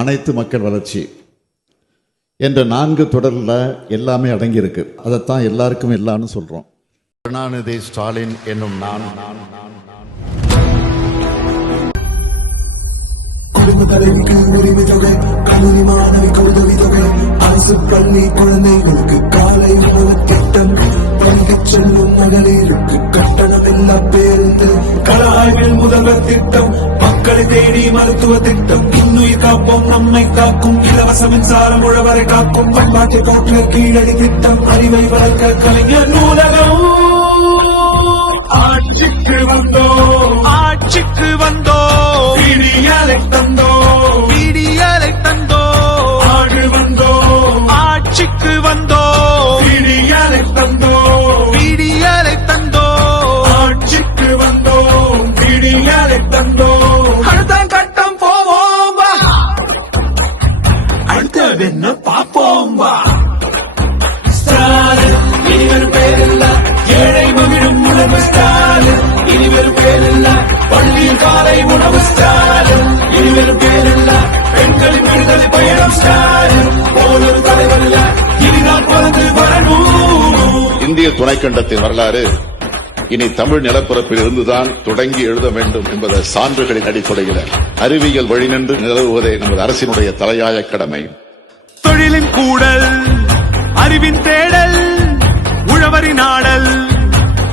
அனைத்து மக்கள் வளர்ச்சி என்ற 4 தொடரில் எல்லாமே அடங்கியிருக்கு. அதைத்தான் எல்லாருக்கும் எல்லான்னு சொல்கிறோம். கருணாநிதி ஸ்டாலின் என்னும் நான் தலைவிக்கு உரிமை தொகை, கல்லூரி மாணவி கௌதவி தொகை, அரசு பள்ளி குழந்தைகளுக்கு காலை உணவு திட்டம், பள்ளிக்கு செல்லும் மகளிருக்கு கட்டணம் இல்லா பேருந்து, கள ஆய்வில் முதல்வர் திட்டம், மக்களை தேடி மருத்துவ திட்டம், இன்னுயிர் காப்போம் நம்மை காக்கும், இலவச மின்சாரம் உழவரை காக்கும், பண்பாட்டு போற்ற கீழடி திட்டம், அறிவை வளர்க்க கலைஞர் நூலகம். ஆட்சிக்கு வந்தோ விடியலை தந்தோ ஆடு வந்தோ, ஆட்சிக்கு வந்தோ விடியலை தந்தோ ஆட்சிக்கு வந்தோ விடியலை தந்தோ. அடுத்த கட்டம் போவோம் வா, அடுத்தது என்ன பார்ப்போம் வா. ஸ்டாலின் இனிவரும் பேரில்ல, ஏழை மகிழும் உணவு ஸ்டாலின் இனிவரும் பேரில்ல, பள்ளியில் காலை உணவு ஸ்டாலின் இனிவரும் பேரில்ல, பெண்களின் விடுதலை பயணம் ஸ்டாலின் போலொரு தலைவர் இல்ல, இனிதான் பிறந்து வரணும். இந்திய துணைக்கண்டத்தின் வரலாறு இனி தமிழ் நிலப்பரப்பில் இருந்துதான் தொடங்கி எழுத வேண்டும் என்பதை சான்றுகளின் அடிப்படையில் அறிவியல் வழிநின்று நிலவுவதே நமது அரசினுடைய தலையாய கடமை. தொழிலின் கூடல், அறிவின் தேடல், உழவரின் ஆடல்,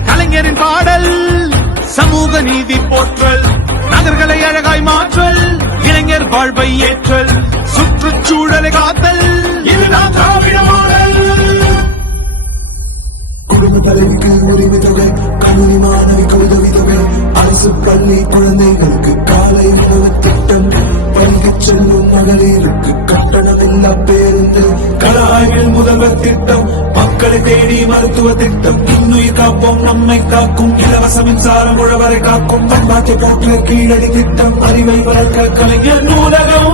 கலைஞரின் பாடல், சமூக நீதி போற்றல், நகர்களை அழகாய் மாற்றல், இளைஞர் வாழ்வை ஏற்றல், சுற்றுச்சூழலை காத்தல், இதுதான் திராவிட மாடல். குடும்ப தலைவிக்கு உரிமை தொகை, கல்லூரி மாணவி கௌதவி தொகை, அரசு பள்ளி குழந்தைகளுக்கு காலை உணவு திட்டம், பள்ளிக்கு செல்லும் மகளிருக்கு கட்டணம் இல்லா பேருந்து, கள ஆய்வில் முதல்வர் திட்டம், மக்களை தேடி மருத்துவ திட்டம், இன்னுயிர் காப்போம் நம்மை காக்கும், இலவச மின்சாரம் உழவரை காக்கும், பண்பாட்டு போற்ற கீழடி திட்டம், அறிவை வளர்க்க கலைஞர் நூலகம்.